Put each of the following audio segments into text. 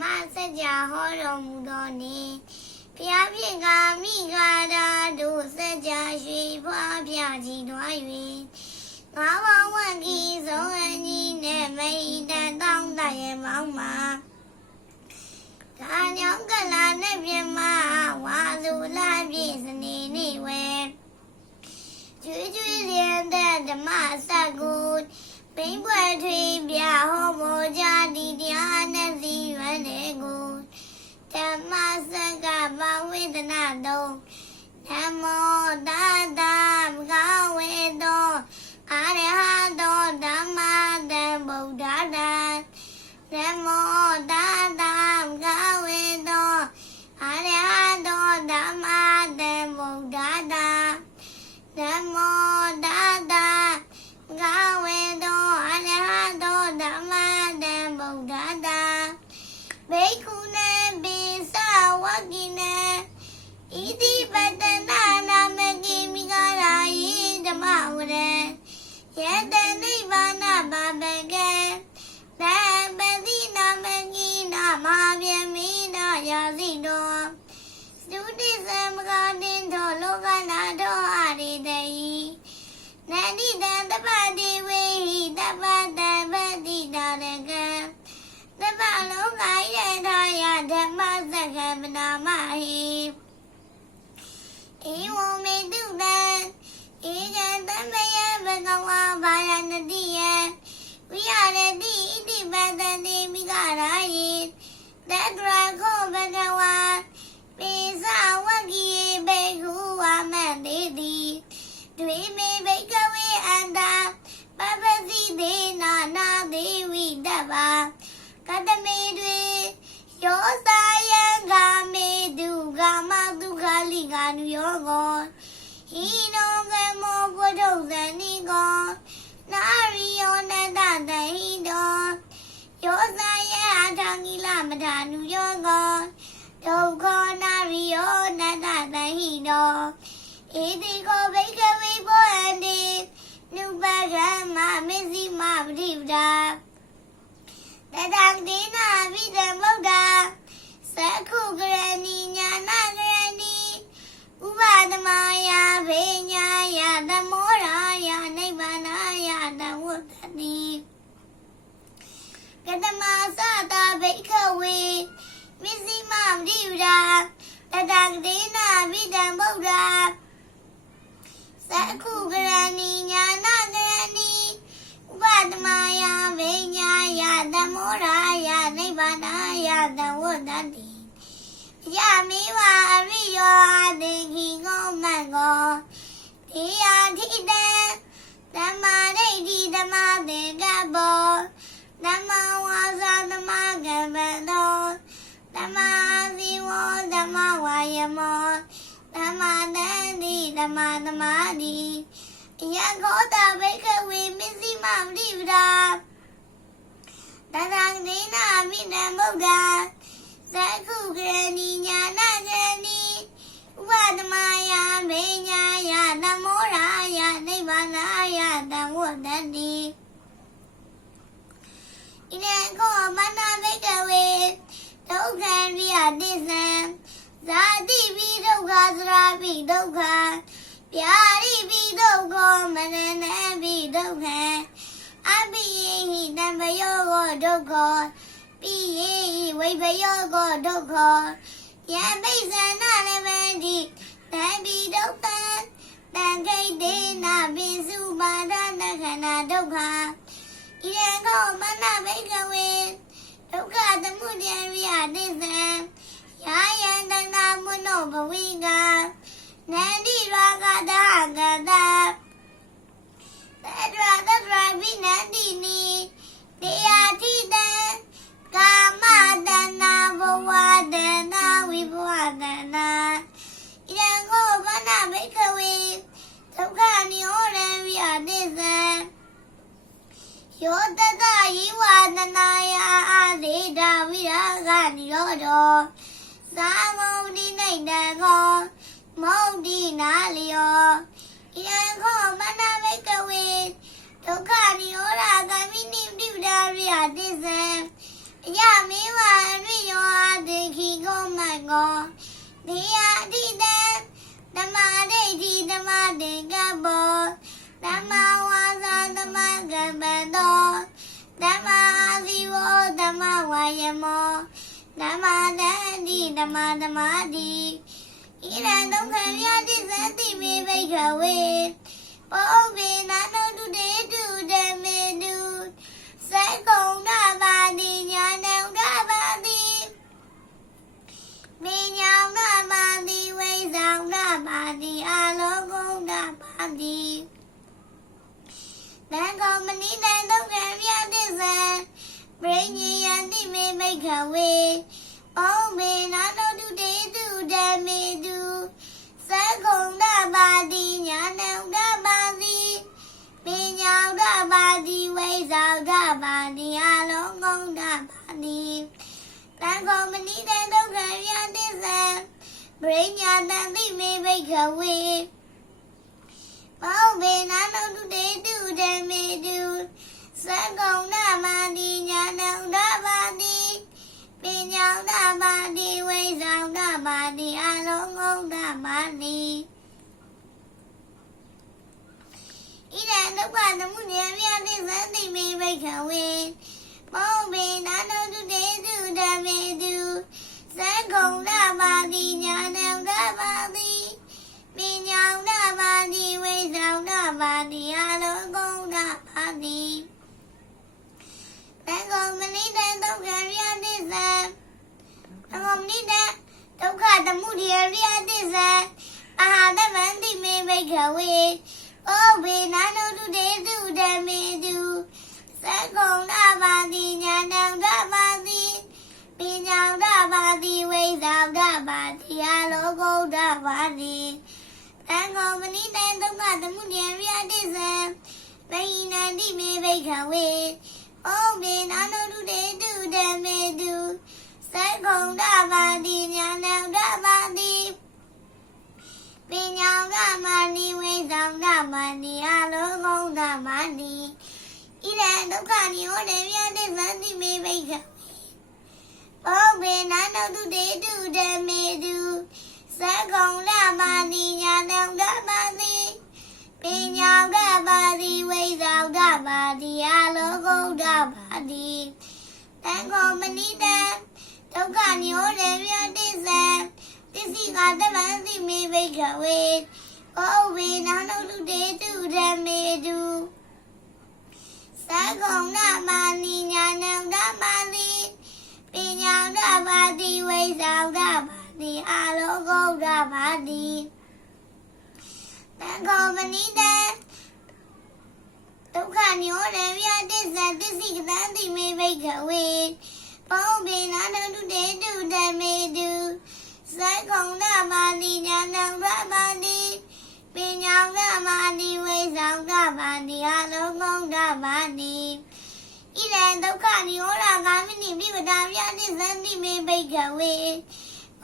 မစကြာဟောတော်မူသောနေ့ဘုရားဖြင့်ကမိဂါရာတို့စကြာရွှေဖွားပြကြီးတွား၍ငါးပါးဝန့်ကီဆုံးအကြီးနဲ့မိတ်တန်တောင်းတရဲ့မောင်းမှာဒါညောင်းကလာနဲ့ပြမဝါစုလာပြည့်စနေနေ့ဝဲကျွေးကျွေးလျက်တဲ့ဓမ္မစကုပိန်ပွဲထွေးပြဟောမောကြဒီတရားနဲ့စီရွယ်တဲ့ကိုဓမ္မစကပဝေဒနာတော်ဓမ္မောတာတာမကဝေတောအာရဟတောဓမ္မတံဗုဒ္ဓတာဓမ္မောတာတာမကဝေတောအာရဟတောဓမ္မတံဗုဒ္ဓတာဓမ္မောတာတာမကဝေတောအာရဟတောဓမ္မတံဗုဒ္ဓတာဘေကုနေပိသဝကိနေဣတိပတနာနာမကိမိဂရာယိဓမ္မဝရေယေတနိဗ္ဗာနပါပကေသံပတိနာမကိနာမဗျမိနာယာစီတောသုတိသမဂတင်သောလောကနာတောအရိတေနန္တိတံတပတိဝေဟိတပတံပတိတာရကံတပလောကယထာယဓမ္မစက္ကပနာမဟိဧဝမေတုတံဧကံတမယဘဂဝါဘာရဏတိယဝိရရတိဣတိပတံတိမိဂရာယိတတရာခောဘဂဝါပိသဝကိယေဘေခုဝမန္တေတိဒွေမေဘိကဝေအန္တာပပစီဒေနာနာဒေဝိတဗ္ဗကတမေတွေယောသာယံဂာမေဒုဂမဒုက္ခလိကာနုယောကောဟိနောကမောပုထုဇဏိကောနာရိယောနတတဟိတောယောသာယံအထငိလမထာနုယောကောဒုက္ခနာရိယောနတတဟိတောဣတိကောဘိကဝေဘောအန္တိနုပကမမေစီမပတိပဒါတတံဒေနာဝိတံဗုဒ္ဓသက္ခုကရဏီညာနာကရဏီဥပဒမယဘေညာယသမောရာယနိဗ္ဗာနယတဝတ္တိကတမသတာဘိကဝေမစ္စည်းမပတိပဒါတတံဒေနာဝိတံဗုဒ္ဓသက္ခုကရဏီညာနာကရဏီဥပဒမယဘေညာယသမောရာယနိဗ္ဗာနယတဝတ္တိယမေဝအရိယောအတေခိကောမတ်ကောတေယာထိတံသမ္မာဒိဋ္ဌိဓမ္မသင်္ကပ္ပောသမ္မာဝါစာသမ္မာကမ္မန္တောသမ္မာအာဇီဝောသမ္မာဝါယမောသမ္မာတန္တိသမ္မာသမာဓိယံခောတာဘိကဝေမစ္စည်းမပတိပဒါတတံဒေနာမိတံဗုဒ္ဓသက္ခုကရဏီညာနာကရဏီဥပဒမယဘေညာယသမောရာယနိဗ္ဗာနယတဝတ္တိဣဒံခောမနဘိကဝေဒုက္ခရိယတိသံဇာတိပိဒုက္ခသရာပိဒုက္ခပြာရိပိဒုက္ခမနနပိဒုက္ခအပိယေဟိတံပယောဂောဒုက္ခပိယေဟိဝိပယောဂောဒုက္ခယံပိဿနာလဗန္တိတံပိဒုက္ခတံခိတေနာပိစုပါဒနာခဏဒုက္ခဣဒံခောမနဘိကဝေဒုက္ခသမုဒယရိယတိသံယာယံတနာမနောဘဝိကနန္တိရာဂတဟကတသတ္တရာဝိနန္တိနိတေယာထိတံကာမတနာဘဝတနာဝိဘဝတနာဣဒံခောမနဘိကဝေဒုက္ခနိရောဓရိယတိသံယောတတယေဝတနာယအာသေတဝိရာဂနိရောဓောသာမုန်တိနိတံခောမုန်တိနာလျောဣဒံခောမနဘိကဝေဒုက္ခနိရောဓဂမိနိပတိပဒါရိယတိသံအယမေဝအရိယော မဝါယမောဓမ္မတန်တိဓမ္မဓမ္မတိဣရံဒုက္ခမြတ်တိသတိမေဘိကဝေပုဗ္ဗေနာနုတုတေတုဓမ္မေတုသက္ကုံဓမ္မာတိညာဏံဓမ္မာတိမိညာဓမ္မာတိဝိဇံဓမ္မာတိအာလောကုံဓမ္မာတိသံဃောမနိတံဒုက္ခမြတ်တိသံပရိညေယံတိမေဘိကဝေဩမေနာနုတုတေတုဓမ္မေတုသက္ကုံဓမ္မာတိညာဏံဓမ္မာတိမိညာဓမ္မာတိဝိဇာဓမ္မာတိအာလောကုံဓမ္မာတိသံဃောမနိတံဒုက္ခမြတ်တိသံပရိညာတံတိမေဘိကဝေဩမေနာနုတုတေတုဓမ္မေတုသက္ကုံဓမ္မာတိညာဏံဓမ္မာတိပညာဓမ္မာတိဝိဇာဓမ္မာတိအာလောကုံဓမ္မာတိဣရံဒုက္ခသမုဒယမြတ်တိသတိမေဘိကဝေပုဗ္ဗေနာနုတုတေတုဓမ္မေတုသက္ကုံဓမ္မာတိညာဏံဓမ္မာတိပညာဓမ္မာတိဝိဇာဓမ္မာတိအာလောကုံဓမ္မာတိသံဃောမနိတံဒုက္ခမြတ်တိသံသံဃောမနိတံဒုက္ခသမုဒယမြတ်တိသံအာဟာတဗန္တိမေဘိကဝေဩဝေနာနုတုတေတုဓမ္မေတုသက္ကုံဓမ္မာတိညာဏံဓမ္မာတိပညာဓမ္မာတိဝိဇာဓမ္မာတိအာလောကုဓမ္မာတိသံဃောမနိတံဒုက္ခသမုဒယမြတ်တိသံဗိနန္တိမေဘိကဝေဩမေနာနုတုတေတုဓမ္မေတုသက္ကုံဓမ္မာတိညာဏံဓမ္မာတိပညာဓမ္မာတိဝိဇာဓမ္မာတိအာလောကုဓမ္မာတိဣရံဒုက္ခနိရောဓမြတ်တိသတိမေဘိကဝေဩမေနာနုတုတေတုဓမ္မေတုသက္ကုံဓမ္မာတိညာဏံဓမ္မာတိပညာဓမ္မာတိဝိဇာဓမ္မာတိအာလောကုဓမ္မာတိသံဃောမနိတံဒုက္ခနိရောဓမြတ်တိသံသစ္စိကာတဗန္တိမေဘိကဝေဩဝေနာနုတုတေတုဓမ္မေတုသက္ကုံဓမ္မာတိညာဏံဓမ္မာတိပညာဓမ္မာတိဝိဇာဓမ္မာတိအာလောကုဓမ္မာတိသံဃောမနိတံဒုက္ခနိရောဓမြတ်တိသံသစ္စိကတံတိမေဘိကဝေပုဗ္ဗေနာနုတုတေတုဓမ္မေတုသက္ကုံဓမ္မာတိညာဏံဓမ္မာတိပညာဓမ္မာတိဝိဇာဓမ္မာတိအာလောကုဓမ္မာတိဣရံဒုက္ခနိရောဓဂ ामि နိပိပဒာမြတ်တိသတိမေဘိကဝေ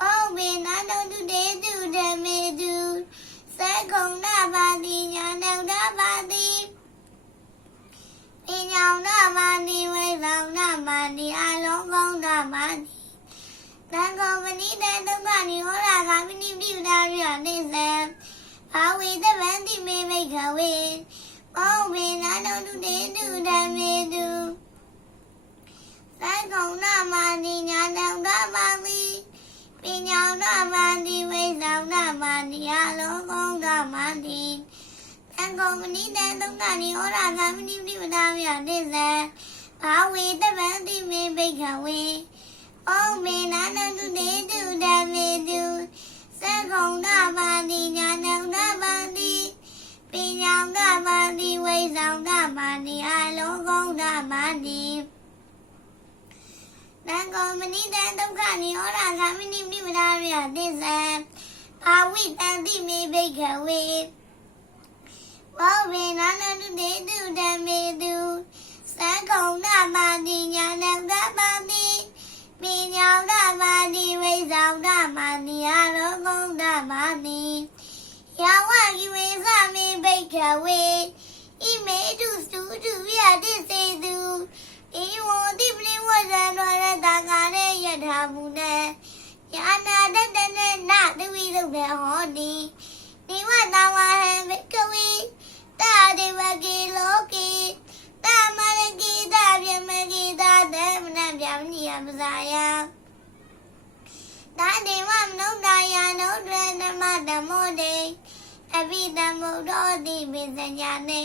ဩမေနာနုတုတေတုဓမ္မေတုသက္ကုံဓမ္မာတိညာဏံဓမ္မာတိပညာဓမ္မာတိဝိဇာဓမ္မာတိအာလောကုဓမ္မာတိသံဃောမနိတံဒုက္ခနိရောဓဂ ामि နိပိပဒာမြတ်တိသံဘာဝေတဗန္တိမေဘိကဝေဩမေနာနုတုတေတုဓမ္မေတုသက္ကုံဓမ္မာတိညာဏံဓမ္မာတိပညာဓမ္မာတိဝိဇာဓမ္မာတိအာလောကုဓမ္မာတိသံဃောမနိတံဒုက္ခနိရောဓဂ ामि နိပိပဒာမြတ်တိသံဘာဝေတဗန္တိမေဘိကဝေဩမေနာနုတုတေတုဓမ္မေတုသက္ကုံဓမ္မာတိညာဏံဓမ္မာတိပညာဓမ္မာတိဝိဇာဓမ္မာတိအာလောကုဓမ္မာတိသံဃောမနိတံဒုက္ခနိရောဓဂ ामि နိပိပဒာမြတ်တိသံဘာဝိတံတိမေဘိကဝေဩဝေနာနုတုတေတုဓမ္မေတုသက္ကုံဓမ္မာတိညာဏံဓမ္မာတိပညာဓမ္မာတိဝိဇာဓမ္မာတိအာလောကုဓမ္မာတိယဝကိဝေသမေဘိကဝေဣမေတုစုတုယတိစေတုဧဝံတိပရိဝဇ္ဇံတော်ရတကာရေယထာမူနေယာနာတတနေနသဝိသုဒ္ဓဟောတိဒီဝတဝဟံဘိကဝေတာဒေဝကေလောကေတာမရကေတာ ပြမကြီးသားတဲ့မနဲ့ပြောင်းနေရပစားရတာဒီဝမနုဒယာနုဒရဓမ္မဓမ္မောတေအဘိဓမ္မုရောတိပိစညာနေ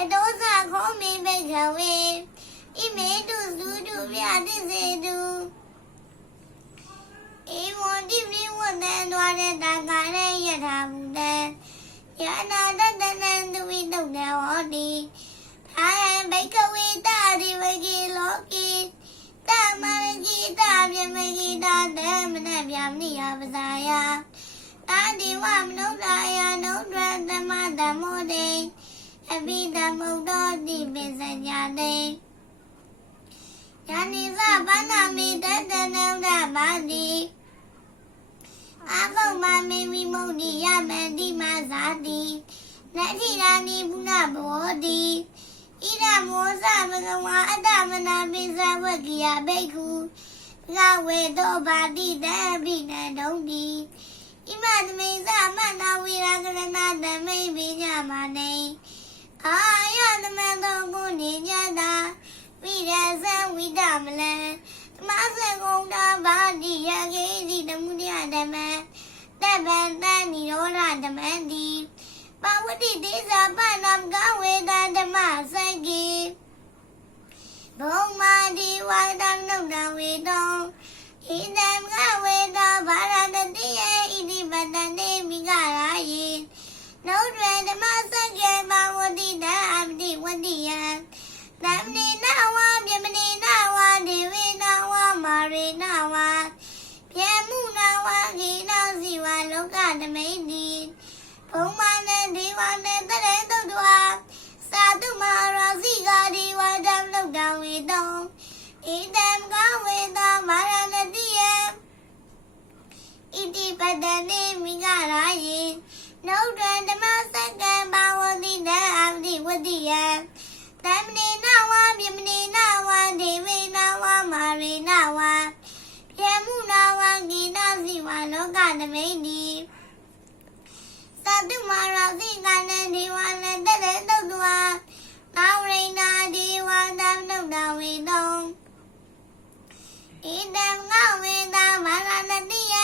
အတောဇခောမိဘိခဝေဣမေတုသုတုပြတိစေတုဧဝံတိပိဝတ္တံဒွါရတကာရေယထာဘုတံယနာတတနံသူဝိတုတ်တဟောတိအာယံဘိကဝေတာဒီဝကေလောကေတမရကိတာပြမကိတာတေမနဲ့ပြောင်းနေရပစားယတာဒီဝမနုဒယာနုဒရဓမ္မဓမ္မောတေအဘိဓမ္မုရောတိပိစညာနေယာနိသဗန္နာမိတတနုဒမာတိအာဘုမမေဝိမုတ်တိယမန္တိမဇာတိနတိရာနိပုဏ္ဏဘောတိဣရမောဇဘဂဝါအတ္တမနာပိစဝကိယဘိက္ခုဘဂဝေတောဘာတိတံဘိနံဒုံတိဣမသမိဇမနာဝိရကရဏဓမ္မိပိညမာနေအာယသမံသောကိုနေညတာဝိရဇံဝိဒမလံမသကုံတာဘာတိယကေတိတမှုတရားဓမ္မတပ္ပံတန်နိရောဓဓမ္မံတိပဝတိတေဇာပနံကဝေဒဓမ္မစကိဘုံမာဒီဝါဒံနုဒံဝေတောဣဒံကဝေတောဘာရတတိယေဣတိပတန္တေမိဂရာယေနုဒရဓမ္မစကေဘဝတိတံအပတိဝတိယံသမ္မေနဝါပြမနေနဝါဒေဝေနဝါမာရေနဝါပြမှုနဝါဂိနာစီဝါလောကဓမိတ်တိဘုံမာနေဒီဝါနေတရေတုတ်တွာသာတုမဟာရစီဂာဒီဝါဓမ္မလုတ်တံဝေတောဣတံကဝေတောမာရဏတိယဣတိပတန္တိမိဂရာယေနုဒရဓမ္မစကံဘာဝတိတံအပတိဝတိယံသမ္မေနဝါပြမနေနဝါဒေဝေနဝါမာရေနဝါပြမှုနဝါဂိနာစီဝါလောကဓမိတ်တိသတ္တမရာစီကနံဒီဝါလတရေတုတ်တွာနာဝရိနာဒီဝါတံနုဒ္ဒဝေတောဣတံငဝေတမာရဏတိယ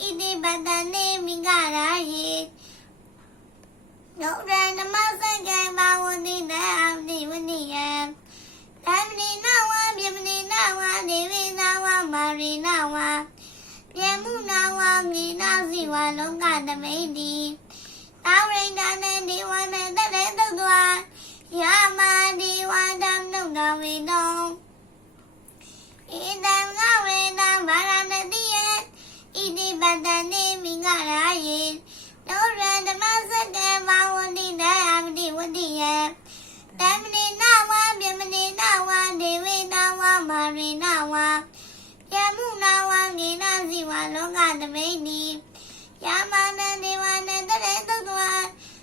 ဣတိပတန္တိမိဂရာယေနုဒရဓမ္မစကံဘာဝတိတံအပတိဝတိယံသမ္မေနဝါပြမနေနဝါဒေဝေနဝါမာရေနဝါပြမှုနဝါဂိနာစီဝါလောကဓမိတ်တိသာဝရိဏနံဒီဝါနံတရေတုတ်တွာယမဒီဝါတံနုဒ္ဒဝေတောဣတံကဝေတံဘာရဏတိယဣတိပတန္တိမိဂရာယေနုရဓမ္မစကံဘာဝတိတံအပတိဝတိယံသမ္မေနဝါပြမနေနဝါဒေဝေနဝါမာရေနဝါပြမှုနဝါဂိနာစီဝါလောကဓမိတ်တိယမနံဒေဝနံတရေတုတ်တွာ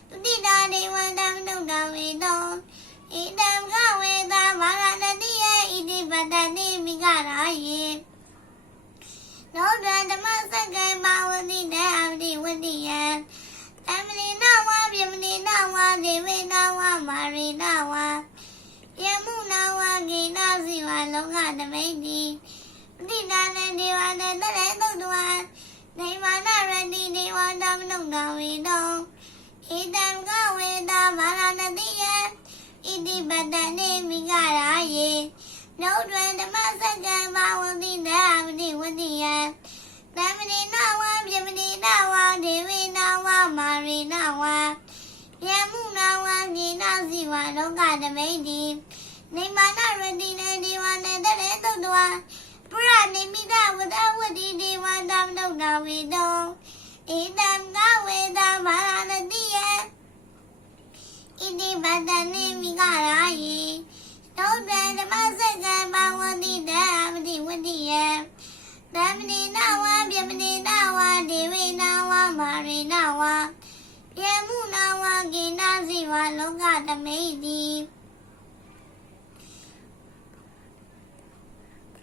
တုတိတာဒေဝတံနုဒ္ဒဝေတောဣတံကဝေတံဘာရဏတိယဣတိပတန္တိမိဂရာယေနုဒ္ဒဓမ္မစကံဘာဝတိတံအပတိဝတိယံသမ္မေနဝါပြမနေနဝါဒေဝေနဝါမာရေနဝါပြမှုနဝါဂိနာစီဝါလောကဓမိတ်တိတိတာနံဒေဝနံတရေတုတ်တွာနေဝနာရတိဒေဝတံနုဒ္ဒဝေတောဣတံကဝေတမာရဏတိယံဣတိပတန္တိမိဂရာယေနုဒရဓမ္မစကံဘာဝတိတံအပတိဝတိယံသမ္မေနဝါပြမနေနဝါဒေဝေနဝါမာရေနဝါပြမှုနဝါဂိနာစီဝါလောကဓမိတ်တိနေမာနရတိနံဒီဝါနံတရေတုတ်တွာပုရနိမိတဝတ္တဝတိဒေဝတံနုဒ္ဒဝေတောဣတံကဝေတမာရဏတိယံဣတိပတန္တိမိဂရာယေနုဒ္ဒဓမ္မစကံဘာဝတိတံအပတိဝတိယံသမ္မေနဝါပြမနေနဝါဒေဝေနဝါမာရေနဝါပြမှုနဝါဂိနာစီဝါလောကဓမိတ်တိ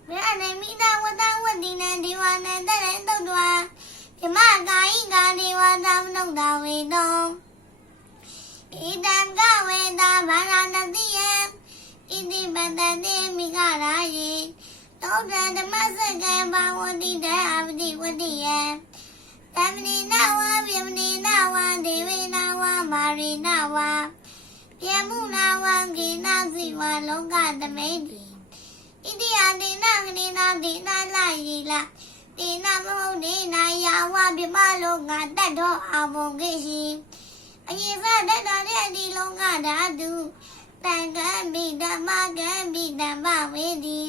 ဗရဏိမိတဝတ္တဝတိနံဒီဝါနံတရေတုတ်တွာပြမကာယိကာဒီဝါတံနုဒ္ဒဝေတောဣတံကဝေတဘာရဏတိယံဣ တိပတ္တိမိဂရာယေသောဗဓမ္မစကံဘာဝတိတေအပတိဝတိယတမနိနဝဗျမနိနဝဒေဝေနဝမာရိနဝယမုနာဝကိနာစီဝလောကသမိတိဣတိယတေနခဏိနာတေနလာယေလတေနမဟုတ်နေနာယဝပြမလောကတတ်တော်အာဘုံကိရှိအယေသတတတဲ့ဒီလောကဓာတုတံကံမိဓမ္မကံမိဓမ္မဝေတိ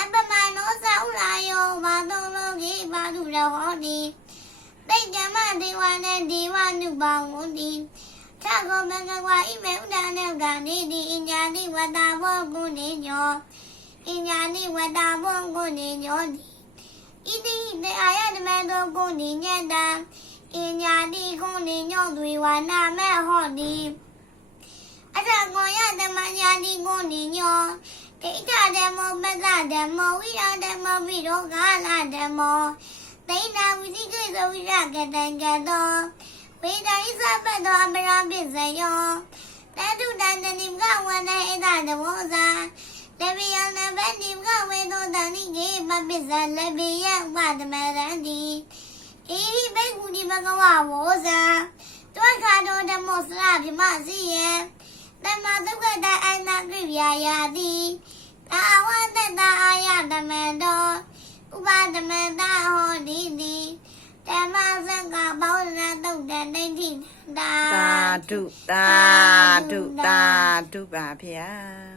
အပမနောသာဥရာယောဘာသုံးလောကိဘာတုရဟောတိတိတ်ကမဒေဝနဲ့ဒေဝနုဘောင်ဝတိထကောဘဂဝါဣမေဥဒနာကနေတိအညာတိဝတ္တဘောကုနေညောအညာတိဝတ္တဘောကုနေညောတိဣတိတေအာယတမေသောကုနေညတံအညာတိကုနေညောသွေဝနာမေဟောတိအထကောယတမညာတိကုနေညောဒိဋ္ဌဓမ္မောပသဓမ္မောဝိရဓမ္မောဝိရောဂာလဓမ္မောသိဏဝိသိကိသဝိရကတံကတောဝေဒိသပတ္တောအပရာပိစယောတတုတန္တနိမကဝန္တေဣဒသဘောဇာတပိယနဗတိမကဝေသောတဏိကေပပိစလပိယဥပသမရန္တိဣရိဘေကုတိဘဂဝဝောဇာတွခါတောဓမ္မောစလပြမစီယံတမသုခတအနာကိဗျာယာတိသာဝတ္တအာယတမတောဥပသမတဟောတိတိဓမ္မစက္ကဘောဓနာတုတ်တဒိဋ္ဌိတာ သာဓုသာဓုသာဓုပါဗျာ